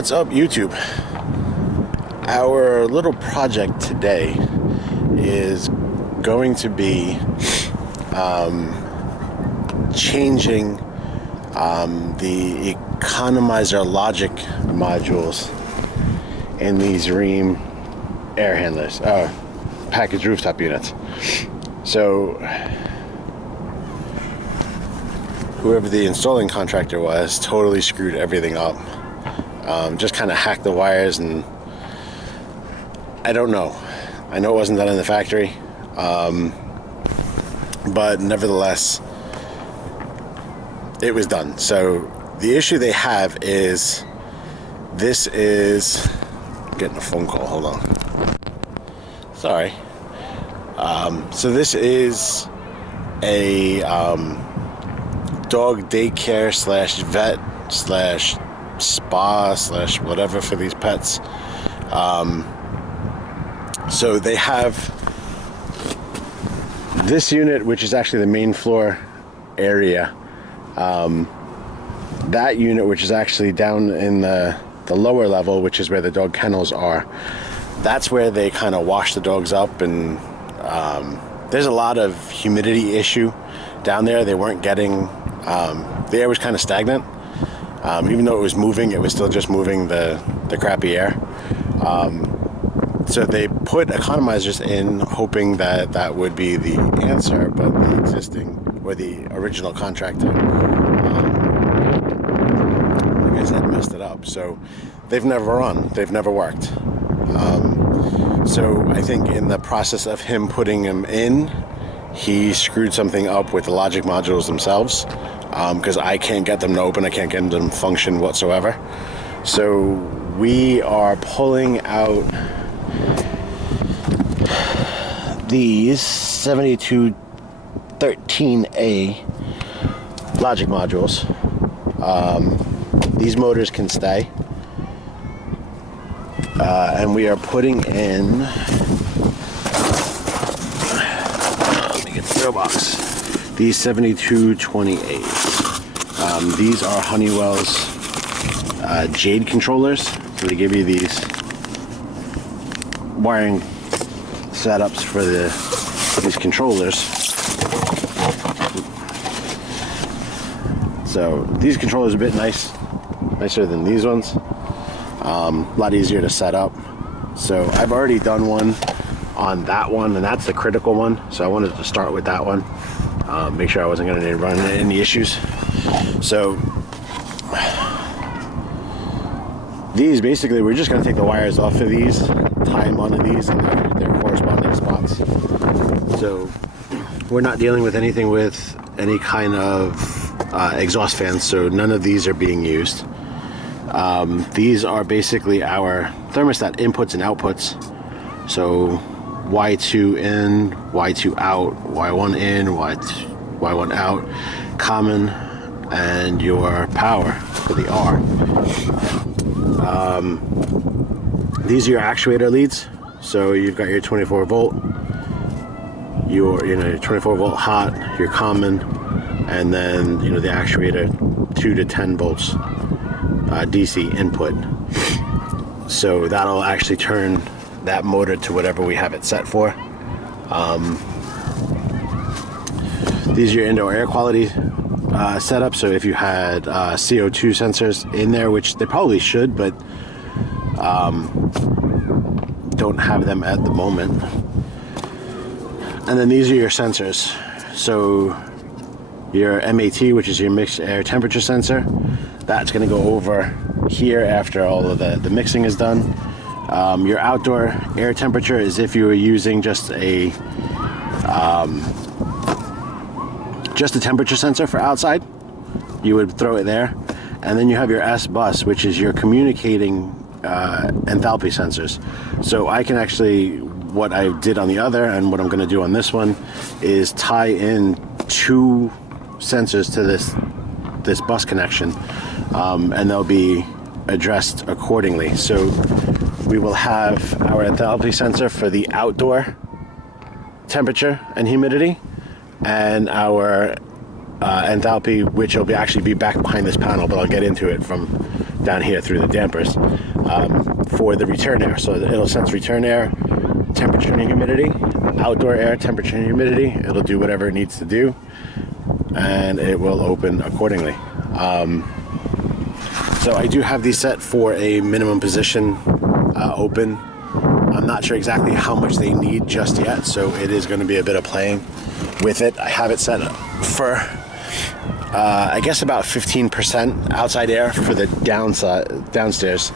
What's up, YouTube? Our little project today is going to be changing the Economizer logic modules in these Ream air handlers, package rooftop units. So whoever the installing contractor was totally screwed everything up. Just kind of hacked the wires, and I don't know. I know it wasn't done in the factory, but nevertheless, it was done. So the issue they have is, this is, I'm getting a phone call, hold on. Sorry. So this is a dog daycare slash vet slash spa slash whatever for these pets. So they have this unit, which is actually the main floor area. That unit, which is actually down in the lower level, which is where the dog kennels are, that's where they kind of wash the dogs up, and there's a lot of humidity issue down there. They weren't getting, the air was kind of stagnant. Even though it was moving, it was still just moving the crappy air. So they put economizers in, hoping that that would be the answer, but the existing, or the original contractor, like I said, messed it up. So they've never run, they've never worked. So I think in the process of him putting them in, he screwed something up with the logic modules themselves, because I can't get them to open, I can't get them to function whatsoever. So we are pulling out these 7213A logic modules. These motors can stay, and we are putting in, let me get the throw box, these 7228. These are Honeywell's Jade controllers. So they give you these wiring setups for these controllers. So these controllers are a bit nicer than these ones. A lot easier to set up. So I've already done one on that one, and that's the critical one. So I wanted to start with that one. Make sure I wasn't going to run into any issues. So these, basically, we're just going to take the wires off of these, tie them onto these in their corresponding spots. So we're not dealing with anything with any kind of exhaust fans, so none of these are being used. These are basically our thermostat inputs and outputs. So Y2 in, Y2 out, Y1 in, Y1 out, common, and your power for the R. These are your actuator leads. So you've got your 24 volt, your 24 volt hot, your common, and then the actuator 2 to 10 volts DC input. So that'll actually turn that motor to whatever we have it set for. These are your indoor air quality setup. So if you had CO2 sensors in there, which they probably should, but don't have them at the moment. And then these are your sensors. So your MAT, which is your mixed air temperature sensor, that's going to go over here after all of the mixing is done. Your outdoor air temperature is if you were using just a temperature sensor for outside, you would throw it there. And then you have your S bus, which is your communicating enthalpy sensors. So I can actually, what I did on the other and what I'm going to do on this one is tie in 2 sensors to this bus connection, and they'll be addressed accordingly. So we will have our enthalpy sensor for the outdoor temperature and humidity, and our enthalpy, which will actually be back behind this panel, but I'll get into it from down here through the dampers for the return air. So it'll sense return air, temperature and humidity, outdoor air, temperature and humidity. It'll do whatever it needs to do, and it will open accordingly. So I do have these set for a minimum position open. I'm not sure exactly how much they need just yet, so it is going to be a bit of playing with it. I have it set up for I guess about 15% outside air for the downstairs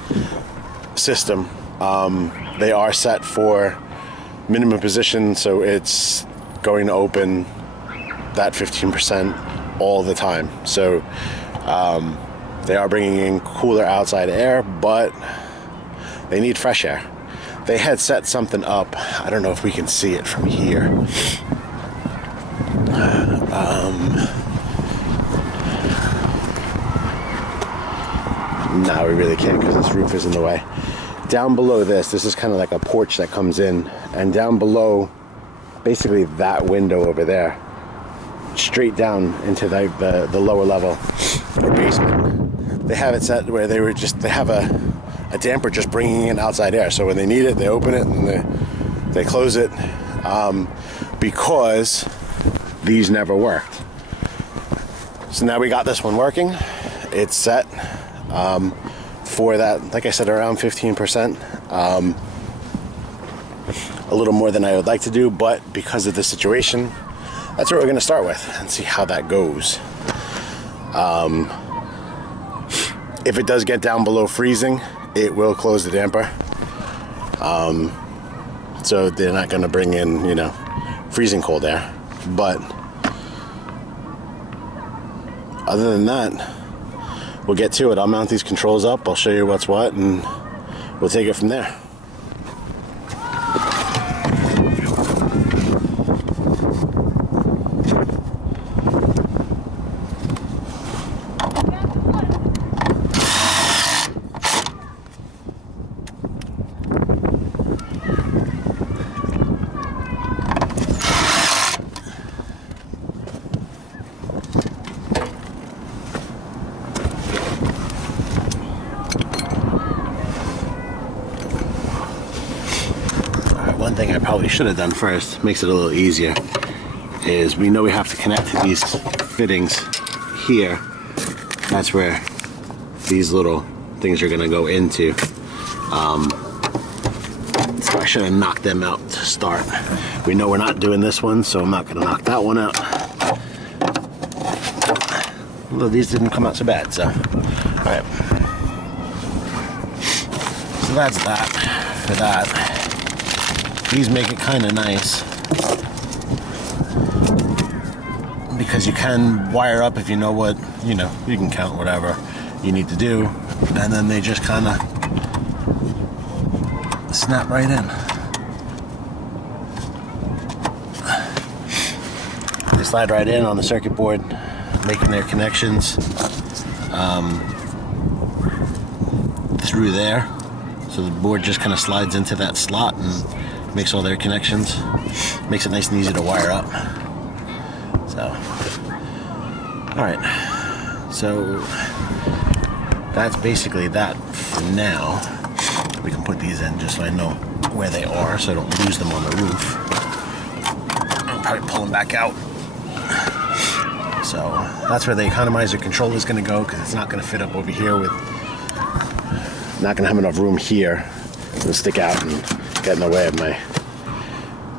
system. They are set for minimum position, so it's going to open that 15% all the time. So they are bringing in cooler outside air, but they need fresh air. They had set something up. I don't know if we can see it from here. No, we really can't because this roof is in the way. Down below this is kind of like a porch that comes in, and down below, basically that window over there, straight down into the lower level or basement, they have it set where they have a damper just bringing in outside air. So when they need it, they open it and they close it, because these never worked. So now we got this one working. It's set for that, like I said, around 15%. A little more than I would like to do, but because of the situation, that's what we're going to start with and see how that goes. If it does get down below freezing, it will close the damper. So they're not going to bring in, freezing cold air. But other than that, we'll get to it. I'll mount these controls up. I'll show you what's what, and we'll take it from there. One thing I probably should have done first, makes it a little easier, is we know we have to connect to these fittings here. That's where these little things are going to go into. So I should have knocked them out to start. We know we're not doing this one, so I'm not going to knock that one out. Although these didn't come out so bad, so. Alright. So that's that for that. These make it kind of nice because you can wire up if you know what, you can count whatever you need to do, and then they just kind of snap right in. They slide right in on the circuit board, making their connections through there. So the board just kind of slides into that slot and makes all their connections, makes it nice and easy to wire up. So, all right, so that's basically that for now. We can put these in just so I know where they are, so I don't lose them on the roof. I'll probably pull them back out. So that's where the economizer controller is going to go, because it's not going to fit up over here with, not going to have enough room here to stick out and get in the way of my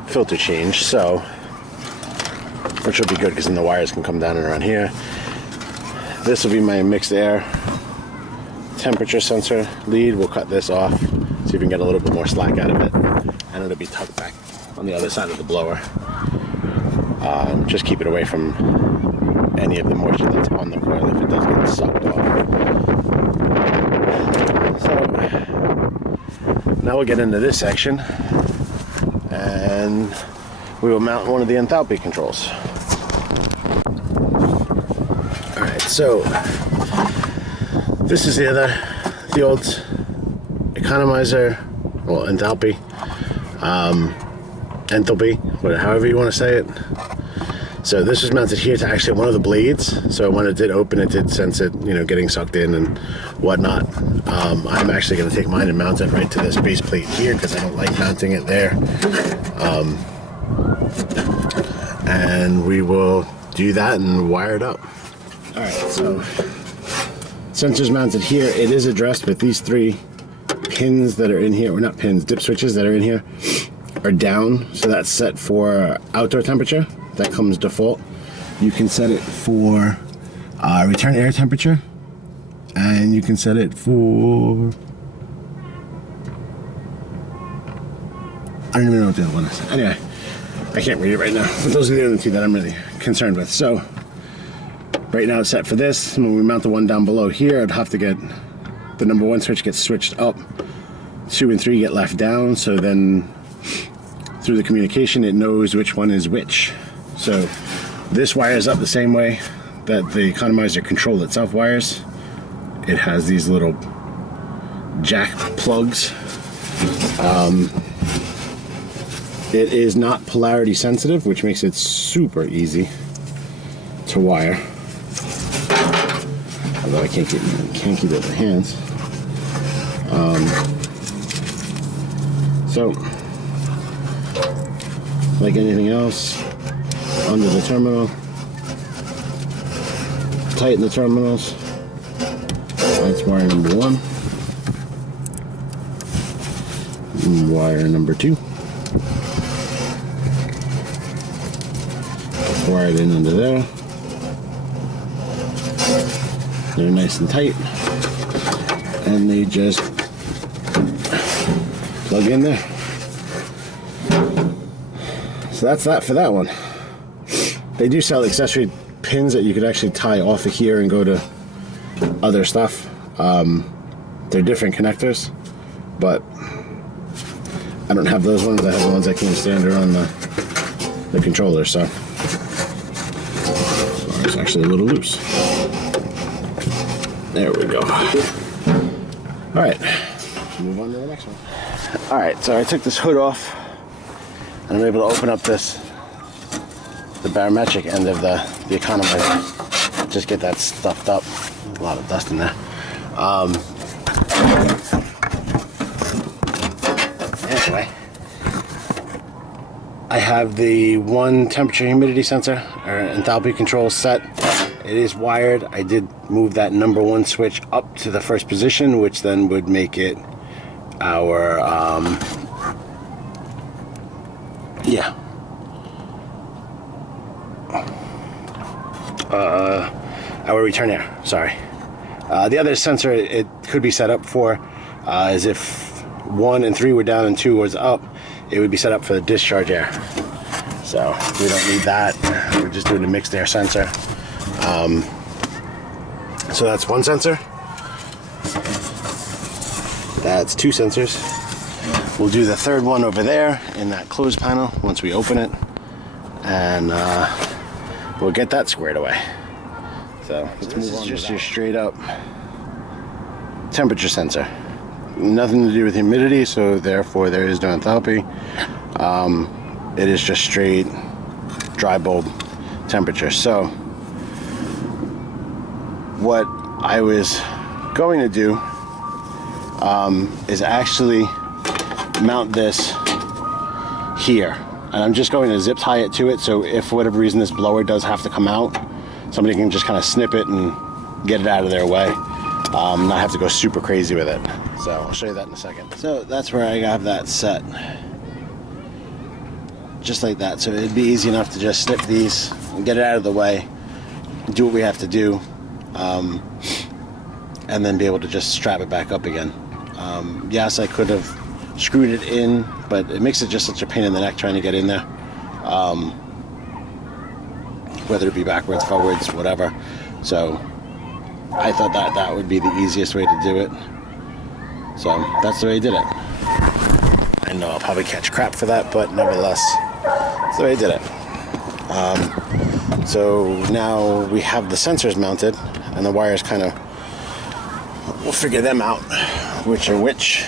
filter change. So, which will be good because then the wires can come down and around here. This will be my mixed air temperature sensor lead. We'll cut this off, see if we can get a little bit more slack out of it, and it'll be tucked back on the other side of the blower. Just keep it away from any of the moisture that's on the coil if it does get sucked off. So now we'll get into this section, and we will mount one of the enthalpy controls. Alright, so this is the old economizer, well, enthalpy, however you want to say it. So this was mounted here to actually one of the blades. So when it did open, it did sense it, you know, getting sucked in and whatnot. I'm actually going to take mine and mount it right to this base plate here because I don't like mounting it there. And we will do that and wire it up. All right, so sensors mounted here. It is addressed with these 3 pins that are in here, or not pins, dip switches that are in here are down. So that's set for outdoor temperature. That comes default. You can set it for return air temperature, and you can set it for, I don't even know what the other one is. Anyway, I can't read it right now, but those are the other 2 that I'm really concerned with. So right now it's set for this. When we mount the one down below here, I'd have to get the number 1 switch gets switched up, 2 and 3 get left down, so then through the communication it knows which one is which. So this wires up the same way that the economizer control itself wires. It has these little jack plugs. It is not polarity sensitive, which makes it super easy to wire. Although I can't keep it in my hands. So, like anything else, under the terminal, tighten the terminals. That's wire number 1. And wire number 2. Wire it in under there. They're nice and tight, and they just plug in there. So that's that for that one. They do sell accessory pins that you could actually tie off of here and go to other stuff. They're different connectors, but I don't have those ones. I have the ones that came standard on the controller, so it's actually a little loose. There we go. All right, move on to the next one. All right, so I took this hood off, and I'm able to open up the barometric end of the economizer. Just get that stuffed up. A lot of dust in there. Anyway, I have the 1 temperature humidity sensor or enthalpy control set. It is wired. I did move that number 1 switch up to the first position, which then would make it our our return air. Sorry. The other sensor it could be set up for is if 1 and 3 were down and 2 was up, it would be set up for the discharge air. So we don't need that. We're just doing a mixed air sensor. So that's 1 sensor. That's 2 sensors. We'll do the 3rd one over there in that closed panel once we open it, and we'll get that squared away. So let's move on. This is just your straight up temperature sensor. Nothing to do with humidity, so therefore there is no enthalpy. It is just straight dry bulb temperature. So what I was going to do is actually mount this here, and I'm just going to zip tie it to it, so if for whatever reason this blower does have to come out, somebody can just kind of snip it and get it out of their way, not have to go super crazy with it. So I'll show you that in a second. So that's where I have that set, just like that. So it'd be easy enough to just snip these and get it out of the way, do what we have to do, and then be able to just strap it back up again. Yes, I could have screwed it in, but it makes it just such a pain in the neck trying to get in there, whether it be backwards, forwards, whatever. So I thought that would be the easiest way to do it. So that's the way I did it. I know I'll probably catch crap for that, but nevertheless, that's the way I did it. So now we have the sensors mounted, and the wires kind of, we'll figure them out, which are which,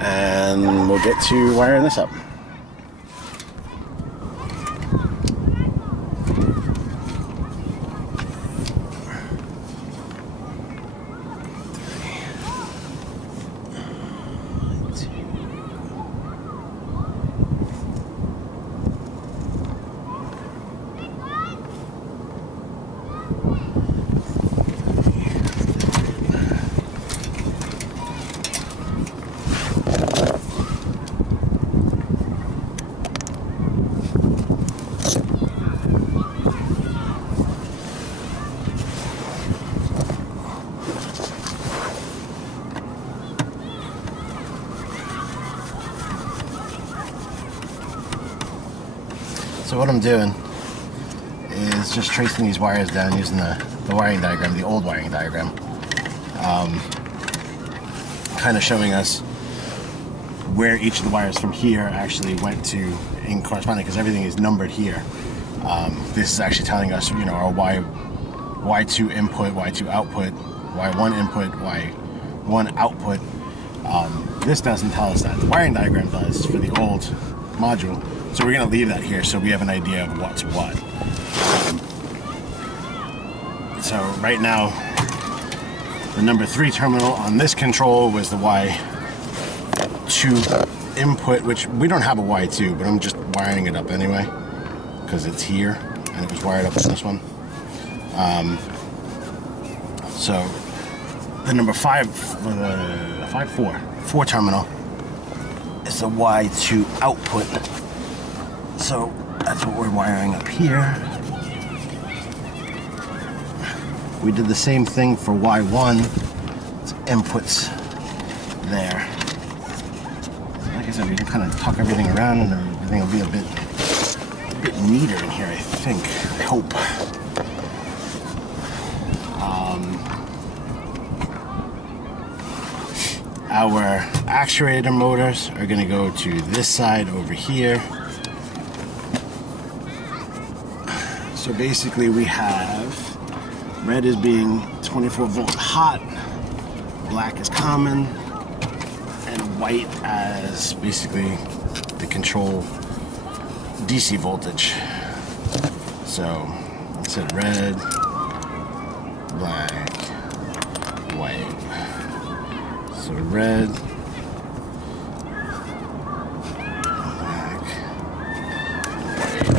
and we'll get to wiring this up. So what I'm doing is just tracing these wires down using the wiring diagram, the old wiring diagram. Kind of showing us where each of the wires from here actually went to in corresponding, because everything is numbered here. This is actually telling us, you know, our Y2 input, Y2 output, Y1 input, Y1 output. This doesn't tell us that. The wiring diagram does for the old module. So we're going to leave that here so we have an idea of what's what. So right now, the number 3 terminal on this control was the Y2 input, which we don't have a Y2, but I'm just wiring it up anyway because it's here and it was wired up in this one. So the number 4 terminal is the Y2 output. So that's what we're wiring up here. We did the same thing for Y1. It's inputs there. Like I said, we can kind of tuck everything around and everything will be a bit neater in here, I think. I hope. Our actuator motors are going to go to this side over here. So basically we have red is being 24 volt hot, black is common, and white as basically the control DC voltage. So it's a red, black, white. So red, black, white.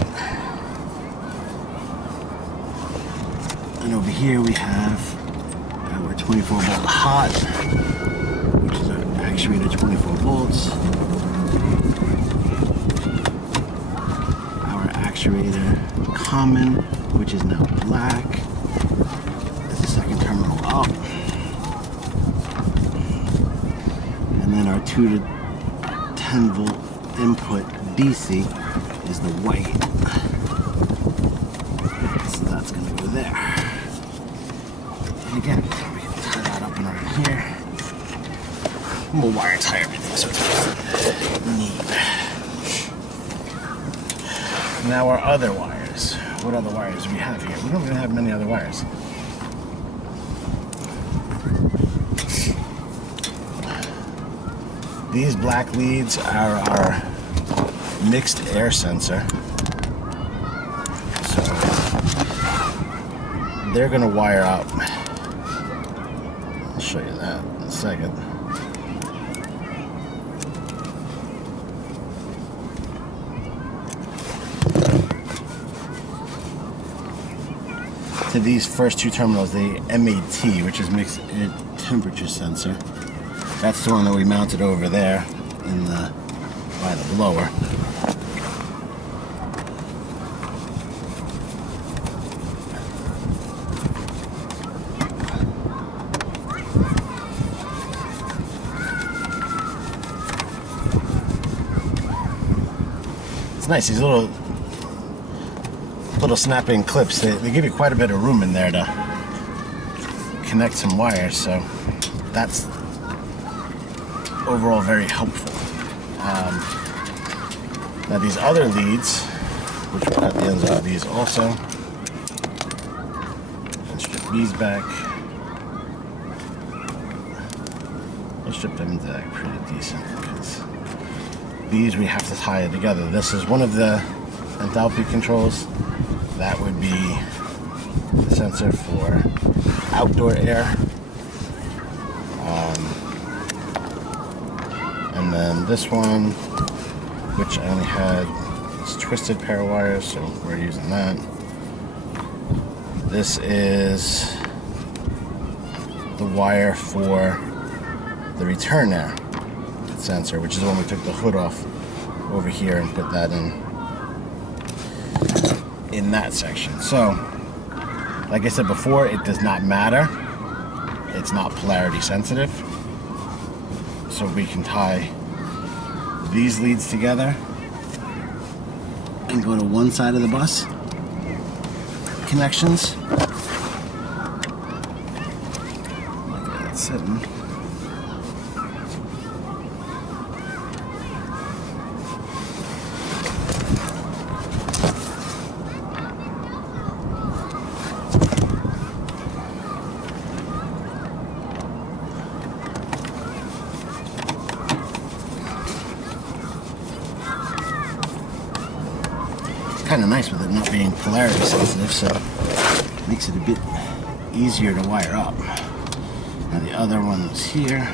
And over here we have our 24 volt hot, which is our actuator 24 volts. Our actuator common, which is now black. That's the second terminal up. And then our 2 to 10 volt input DC is the white. So that's going to go there. And again, we can tie that up and around here. We'll wire tie everything so it's neat. Now our other wires. What other wires do we have here? We don't really have many other wires. These black leads are our mixed air sensor. So they're going to wire up. I'll show you that in a second. To these first 2 terminals, the MAT, which is mixed air temperature sensor. That's the one that we mounted over there in by the blower. It's nice, these little snapping clips, they give you quite a bit of room in there to connect some wires, so that's overall very helpful. Now these other leads, which will have the ends of these also, and strip these back. We'll strip them back pretty decent because these we have to tie it together. This is one of the enthalpy controls. That would be the sensor for outdoor air. And then this one, which I only had this twisted pair of wires, so we're using that. This is the wire for the return air sensor, which is when we took the hood off over here and put that in that section. So, like I said before, it does not matter. It's not polarity sensitive. So we can tie these leads together and go to one side of the bus connections. Okay, that's sitting. Kind of nice with it not being polarity sensitive, so it makes it a bit easier to wire up. Now the other one was here.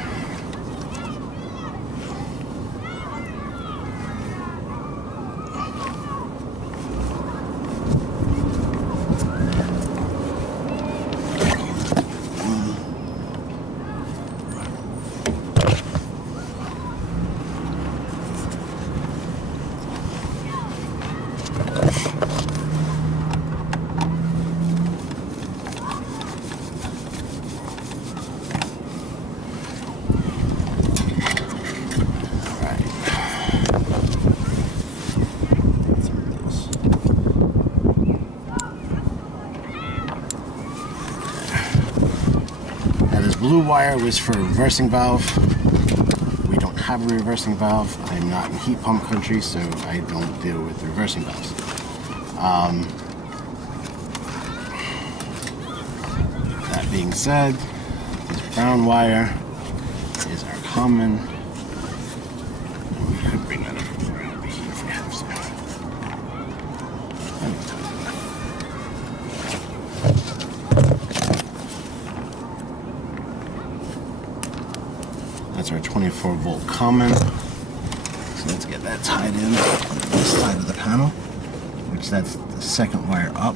Blue wire was for reversing valve. We don't have a reversing valve. I'm not in heat pump country, so I don't deal with reversing valves. That being said, this brown wire is our common. We could bring that up over the heat if we have to. That's our 24 volt common. So let's get that tied in on this side of the panel, which that's the second wire up.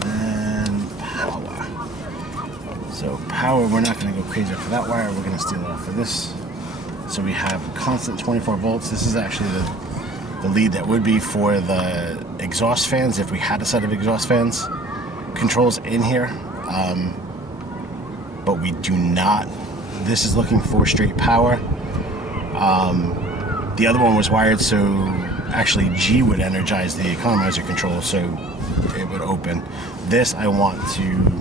Then power. So power, we're not going to go crazy for that wire. We're going to steal it off for this. So we have constant 24 volts. This is actually the lead that would be for the exhaust fans if we had a set of exhaust fans. Controls in here, but we do not. This is looking for straight power. The other one was wired so actually G would energize the economizer control, so it would open. This I don't want to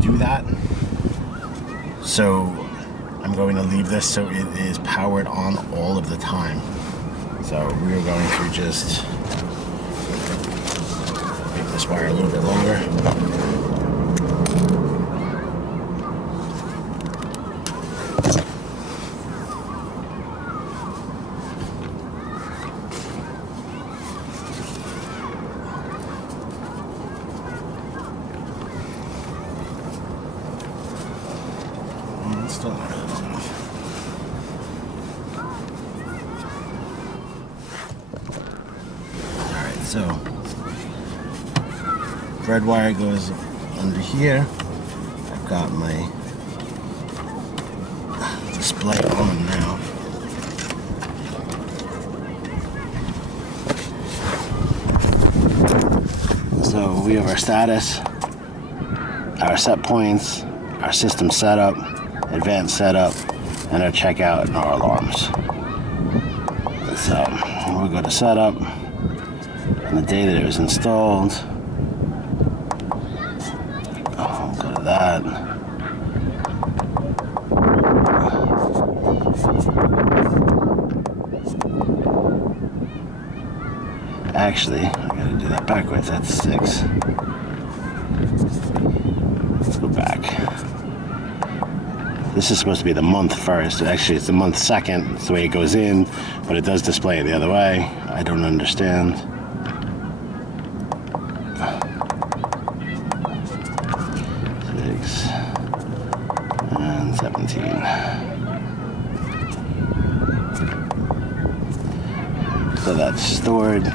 do that. So I'm going to leave this so it is powered on all of the time. So we're going to just make this wire a little bit longer. Still not really long enough. Alright, so red wire goes under here. I've got my display on now. So we have our status, our set points, our system setup, advanced setup, and our checkout and our alarms. So we'll go to setup on the day that it was installed. I'll go to that. Actually, I gotta do that backwards. That's 6. Let's go back. This is supposed to be the month first. Actually, it's the month second. It's the way it goes in, but it does display it the other way. I don't understand. Six and 17. So that's stored.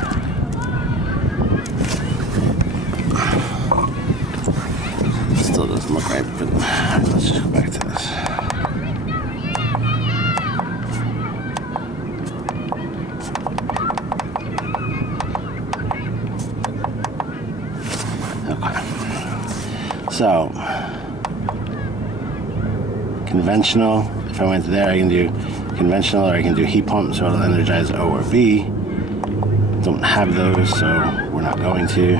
Still doesn't look right, but let's just go back to this. So, conventional, if I went there, I can do conventional, or I can do heat pump, so it'll energize O or V. Don't have those, so we're not going to.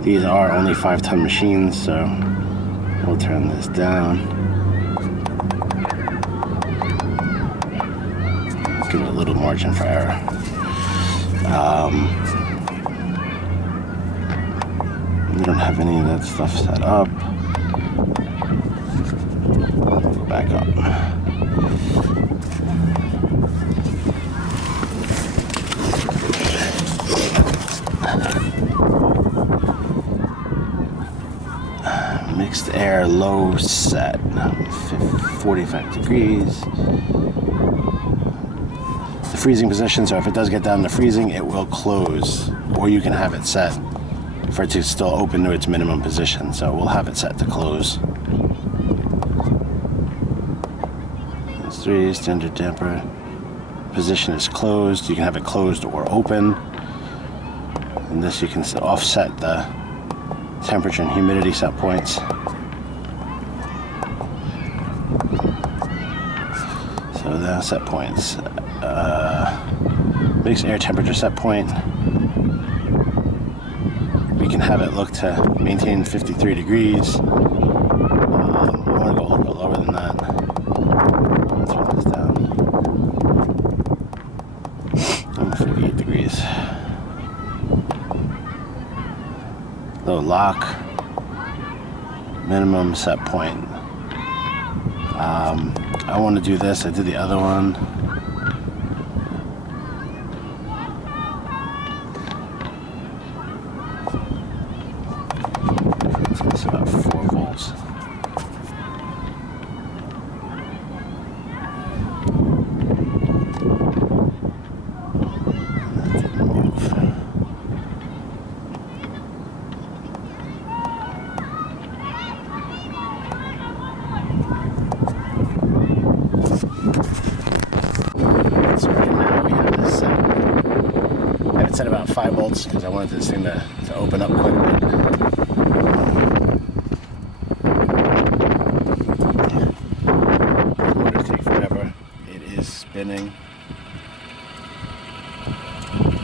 These are only 5-ton machines, so we'll turn this down. Give it a little margin for error. We don't have any of that stuff set up. Go back up. Mixed air low set, 45 degrees. The freezing position, so if it does get down to freezing, it will close, or you can have it set for it to still open to its minimum position. So we'll have it set to close. That's 3, standard damper. Position is closed. You can have it closed or open. And this you can offset the temperature and humidity set points. So the set points. Mixed air temperature set point. We can have it look to maintain 53 degrees. I want to go a little bit lower than that. Turn this down. I'm 48 degrees. Low lock. Minimum set point. I want to do this. I did the other one. It's about 4 volts. That didn't move. So right now we have this set. I have it set about 5 volts because I wanted this thing to open up quite a bit. Motor take forever. It is spinning.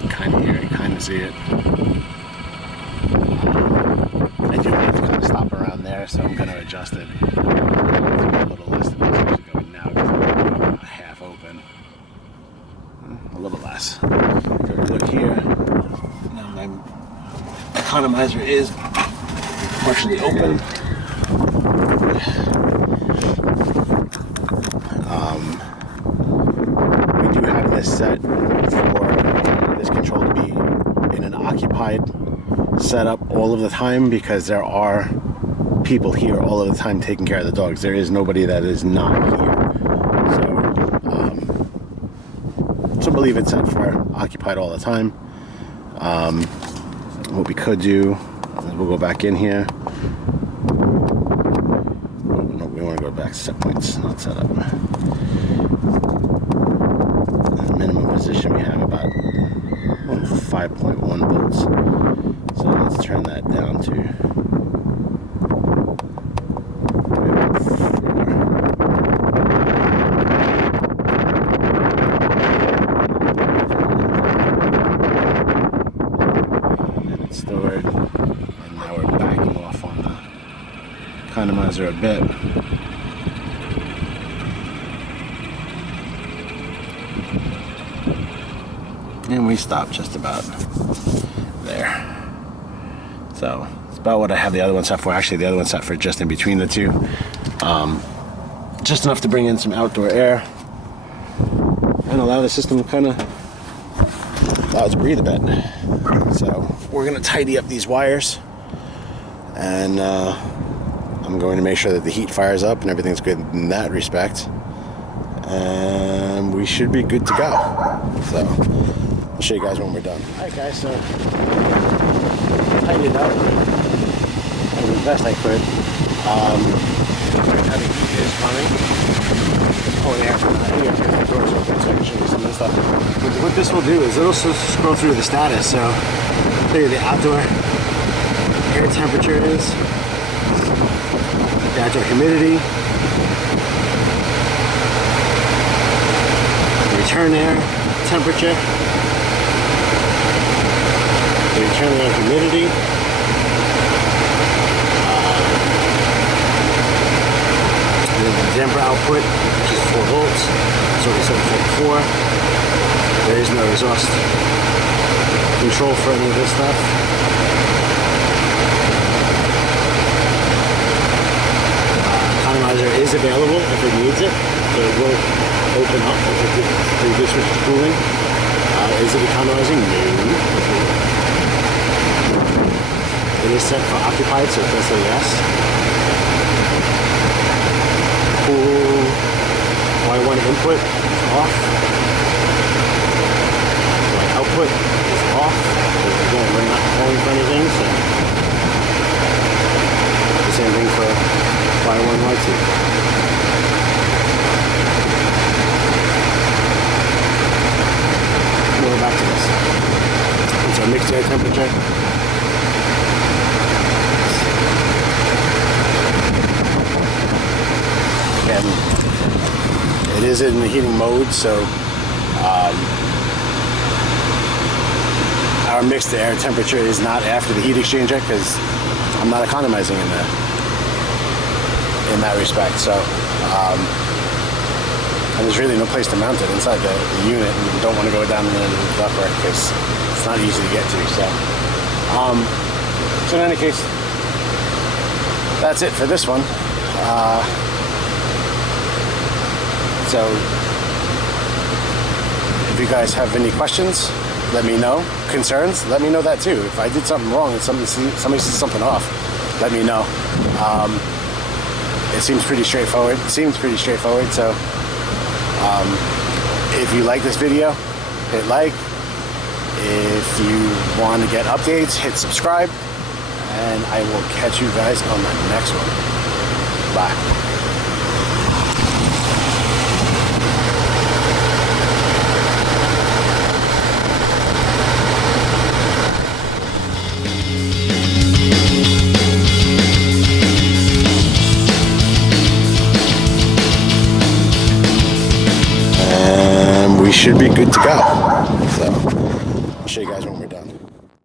Kind of hear it, kind of see it. I do need to kind of stop around there, so I'm going to adjust it a little less than it's actually going now because I'm half open. A little less. So if you look here, now my economizer is partially open. We do have this set for this control to be in an occupied setup all of the time because there are people here all of the time taking care of the dogs. There is nobody that is not here. So I believe it's set for occupied all the time. What we could do is we'll go back in here. No, we want to go back to set points, not set up. Minimum position we have about 5.1 volts. So let's turn that down to stored, and now we're backing off on the economizer a bit. And we stop just about there. So it's about what I have the other one set for. Actually, the other one set for just in between the two. Just enough to bring in some outdoor air and allow the system to kind of allow it to breathe a bit. So we're going to tidy up these wires, and I'm going to make sure that the heat fires up and everything's good in that respect, and we should be good to go. So I'll show you guys when we're done. Alright guys, so tightened it up as best I could. How the heat is running. Pulling air from that here, the doors open so I can show you some of the stuff. What this will do is it'll scroll through the status. So clear the outdoor air temperature is. The outdoor humidity. The return air temperature. The return air humidity. The damper output, which is 4 volts. It's already set for 4. There is no exhaust control for any of this stuff. Economizer is available if it needs it, so it will open up if you do switch to cooling. Is it economizing? No. It is set for occupied, so it does say yes. Cool Y1 input is off. Y output is off. Because again, we're not calling for anything, so the same thing for Y1, Y2. We're back to this. It's our mixed air temperature. And it is in the heating mode, so our mixed air temperature is not after the heat exchanger because I'm not economizing in that respect. So and there's really no place to mount it inside the unit, and you don't want to go down into the ductwork because it's not easy to get to. So in any case, that's it for this one. So if you guys have any questions, let me know. Concerns, let me know that too. If I did something wrong and somebody sees something off, let me know. It seems pretty straightforward. So if you like this video, hit like. If you want to get updates, hit subscribe. And I will catch you guys on the next one. Bye. We should be good to go.